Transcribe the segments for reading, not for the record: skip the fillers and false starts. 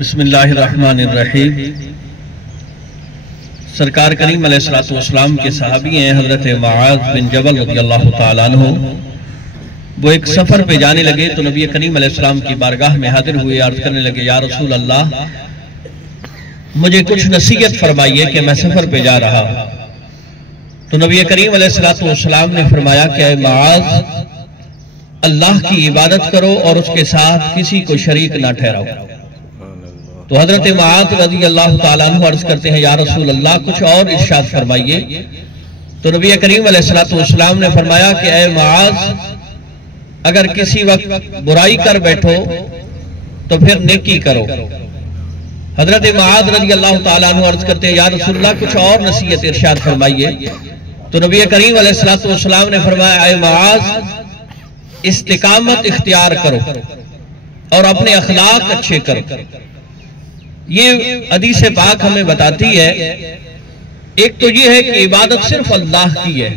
बिस्मिल्लाहिर्रहमानिर्रहीम। सरकार करीम अलैहिस्सलाम के सहाबी हैं हजरत मुआज़ बिन जबल रज़ियल्लाहु ताला अन्हु। वो एक सफर पे जाने लगे तो नबी करीम अलैहिस्सलाम की बारगाह में हाजिर हुए, अर्ज करने लगे, या रसूल अल्लाह, मुझे कुछ नसीहत फरमाइए कि मैं सफर पे जा रहा हूं। तो नबी करीम अलैहिस्सलाम ने फरमाया कि मुआज़, अल्लाह की इबादत करो और उसके साथ किसी को शरीक ना ठहराओ। तो हजरत मुआज़ रज़ियल्लाहु ताला अन्हु अर्ज करते हैं, या रसूल अल्लाह, कुछ और इरशाद फरमाइए। तो नबी करीम अलैहिस्सलाम ने फरमाया कि ऐ मुआज़, अगर किसी वक्त बुराई कर बैठो तो फिर नेकी करो। हजरत मुआज़ रज़ियल्लाहु ताला अन्हु अर्ज करते हैं, या रसूल अल्लाह, कुछ और नसीहत इरशाद फरमाइए। तो नबी करीम अलैहिस्सलाम ने फरमाया, ऐ मुआज़, इस्तिकामत इख्तियार करो और अपने अखलाक अच्छे करो। ये हदीस पाक हमें बताती है, एक तो ये है कि इबादत सिर्फ अल्लाह की है,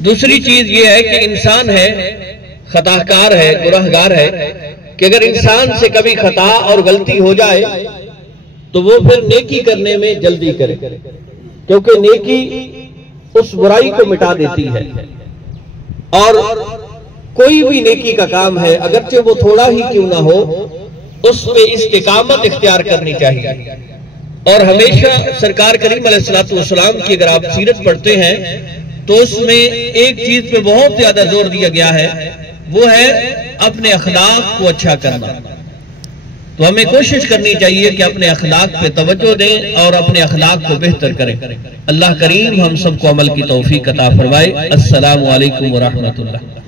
दूसरी चीज ये है कि इंसान है, खताकार है, गुनाहगार है, कि अगर इंसान से कभी खता और गलती हो जाए तो वो फिर नेकी करने में जल्दी करे, क्योंकि नेकी उस बुराई को मिटा देती है। और कोई भी नेकी का काम है, अगरचे वो थोड़ा ही क्यों ना हो, उसमें इस्तिकामत इख्तियार करनी चाहिए। और हमेशा सरकार करीम अलैहिस्सलाम की अगर आप सीरत पढ़ते हैं तो उसमें एक चीज पे बहुत ज्यादा जोर दिया गया है, वो है अपने अखलाक को अच्छा करना। तो हमें कोशिश करनी चाहिए कि अपने अखलाक पे तवज्जो दें और अपने अखलाक को बेहतर करें। अल्लाह करीम हम सबको अमल की तौफीक अता फरमाए। अस्सलामु अलैकुम व रहमतुल्लाह।